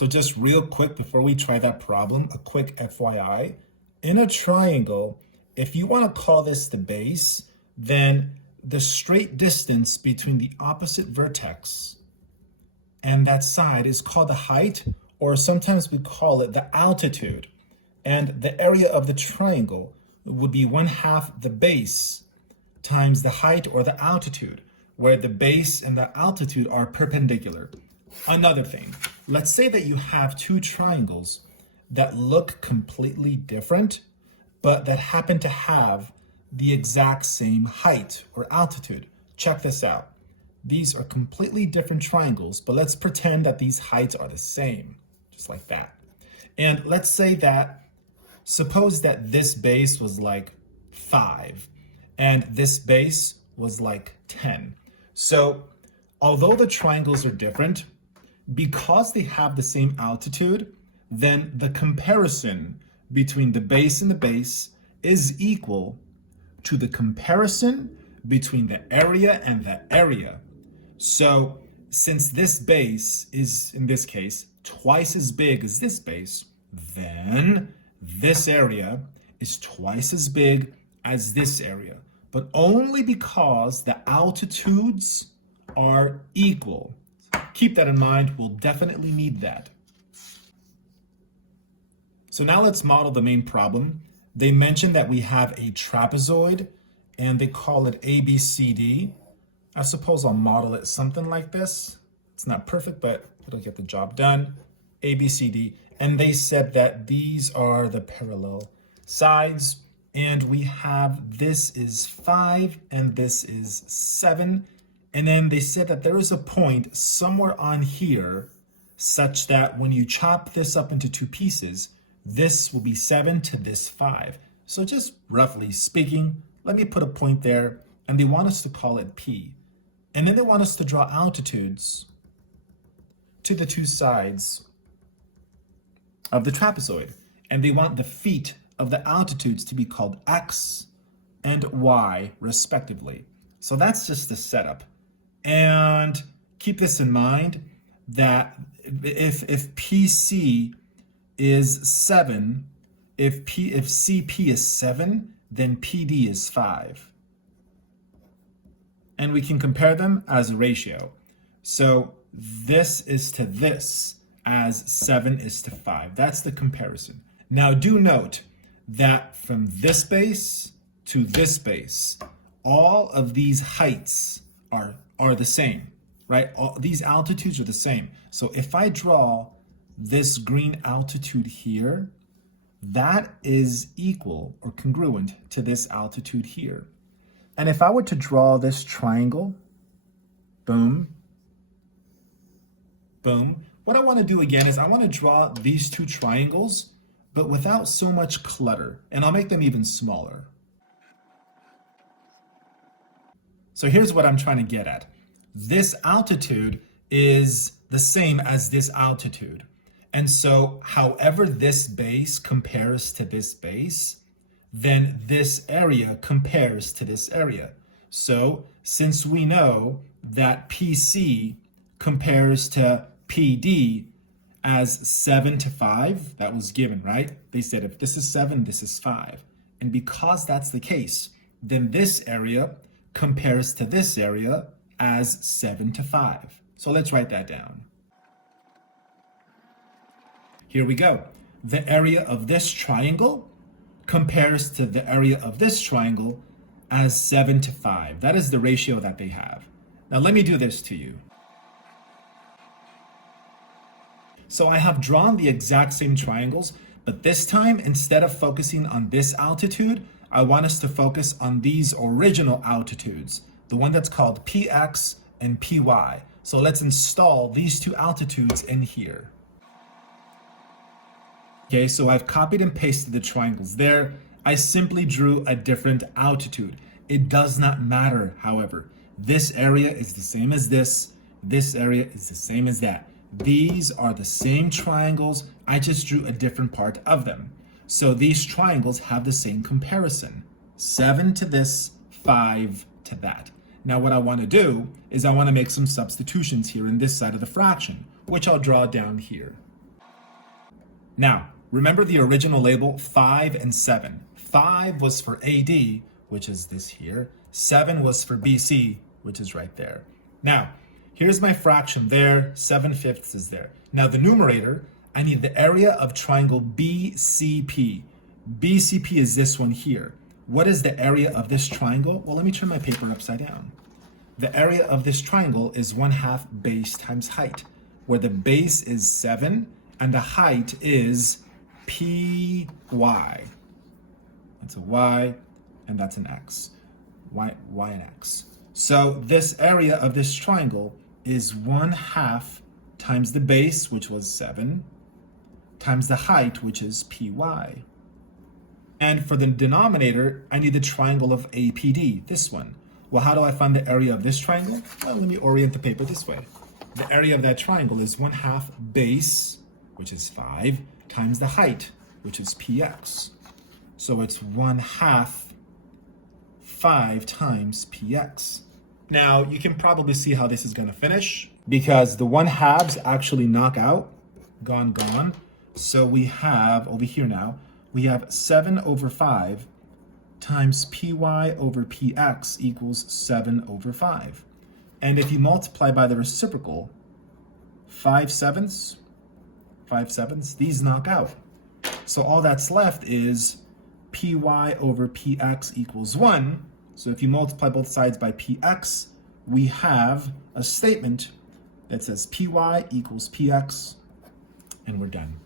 So just real quick before we try that problem, a quick FYI. In a triangle, if you want to call this the base, then the straight distance between the opposite vertex and that side is called the height, or sometimes we call it the altitude. And the area of the triangle would be 1/2 the base times the height or the altitude, where the base and the altitude are perpendicular. Another thing, let's say that you have two triangles that look completely different, but that happen to have the exact same height or altitude. Check this out. These are completely different triangles, but let's pretend that these heights are the same, just like that. And let's say that, suppose that this base was like 5, and this base was like 10. So although the triangles are different, because they have the same altitude, then the comparison between the base and the base is equal to the comparison between the area and the area. So since this base is, in this case, twice as big as this base, then this area is twice as big as this area, but only because the altitudes are equal. Keep that in mind, we'll definitely need that. So now let's model the main problem. They mentioned that we have a trapezoid and they call it ABCD. I suppose I'll model it something like this. It's not perfect, but it'll get the job done. ABCD. And they said that these are the parallel sides. And we have this is 5 and this is 7. And then they said that there is a point somewhere on here such that when you chop this up into two pieces, this will be 7 to this 5. So just roughly speaking, let me put a point there, and they want us to call it P. And then they want us to draw altitudes to the two sides of the trapezoid. And they want the feet of the altitudes to be called X and Y respectively. So that's just the setup. And keep this in mind that if PC is 7, if CP is 7, then PD is 5. And we can compare them as a ratio. So this is to this as 7 is to 5. That's the comparison. Now do note that from this base to this base, all of these heights are the same, right? These altitudes are the same. So if I draw this green altitude here, that is equal or congruent to this altitude here. And if I were to draw this triangle, boom, boom, what I want to do again is I want to draw these two triangles, but without so much clutter, and I'll make them even smaller. So here's what I'm trying to get at. This altitude is the same as this altitude. And so however this base compares to this base, then this area compares to this area. So since we know that PC compares to PD as 7 to 5, that was given, right? They said if this is 7, this is 5. And because that's the case, then this area compares to this area as 7 to 5. So let's write that down. Here we go. The area of this triangle compares to the area of this triangle as 7 to 5. That is the ratio that they have. Now let me do this to you. So I have drawn the exact same triangles, but this time, instead of focusing on this altitude, I want us to focus on these original altitudes, the one that's called PX and PY. So let's install these two altitudes in here. Okay, so I've copied and pasted the triangles there. I simply drew a different altitude. It does not matter, however. This area is the same as this. This area is the same as that. These are the same triangles. I just drew a different part of them. So these triangles have the same comparison. 7 to this, 5 to that. Now what I want to do is I want to make some substitutions here in this side of the fraction, which I'll draw down here. Now, remember the original label 5 and 7. 5 was for AD, which is this here. 7 was for BC, which is right there. Now, here's my fraction there, 7/5 is there. Now the numerator, I need the area of triangle BCP. BCP is this one here. What is the area of this triangle? Well, let me turn my paper upside down. The area of this triangle is 1/2 base times height, where the base is 7 and the height is PY. That's a Y and that's an X. Y and X. So this area of this triangle is 1/2 times the base, which was 7, times the height, which is PY. And for the denominator, I need the triangle of APD, this one. Well, how do I find the area of this triangle? Well, let me orient the paper this way. The area of that triangle is 1/2 base, which is 5, times the height, which is PX. So it's 1/2 5 times PX. Now, you can probably see how this is going to finish because the 1/2s actually knock out, gone. So we have, over here now, we have 7/5 times PY over PX equals 7/5. And if you multiply by the reciprocal, 5/7, these knock out. So all that's left is PY over PX equals 1. So if you multiply both sides by PX, we have a statement that says PY equals PX, and we're done.